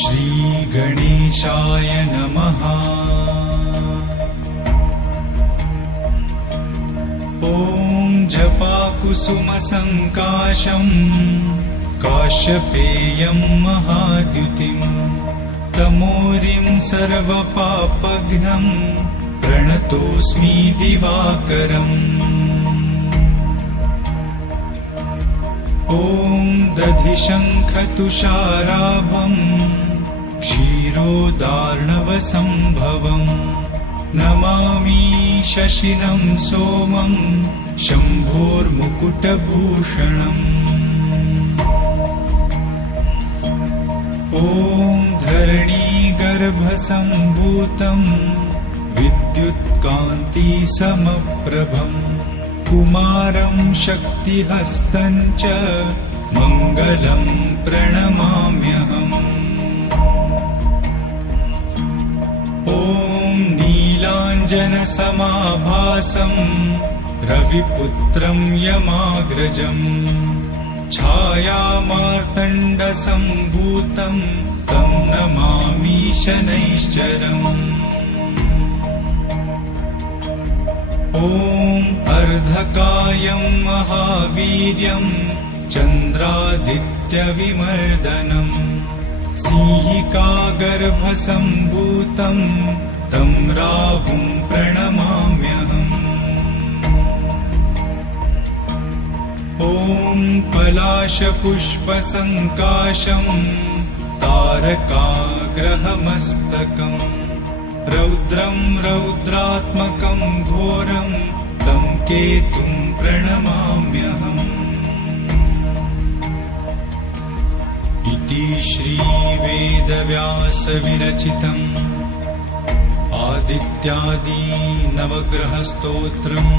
श्रीगणेशाय नमः। ॐ जपाकुसुमसङ्काशम् काश्यपेयं महाद्युतिं तमोरिं सर्वपापघ्नं प्रणतोऽस्मि दिवाकरम्। ॐ दधिशङ्खतुषाराभम् क्षीरोदार्णवसम्भवम् नमामि शशिनं सोमं शम्भोर्मुकुटभूषणम्। ॐ धरणीगर्भसम्भूतं विद्युत्कान्तिसमप्रभम् कुमारं शक्तिहस्तं च मङ्गलं प्रणमाम्यहम्। ॐ नीलाञ्जनसमाभासं रविपुत्रं यमाग्रजम् छायामार्तण्डसम्भूतं तं नमामि शनैश्चरम्। ॐ अर्धकायं महावीर्यं चन्द्रादित्यविमर्दनम् सिंहिकागर्भसम्भूतं तं राहुं प्रणमाम्यहम्। ॐ पलाशपुष्पसङ्काशं तारकाग्रहमस्तकम् रौद्रं रौद्रात्मकं घोरं तं केतुं प्रणमाम्यहम्। इति श्रीवेदव्यासविरचितम् आदित्यादि नवग्रहस्तोत्रम्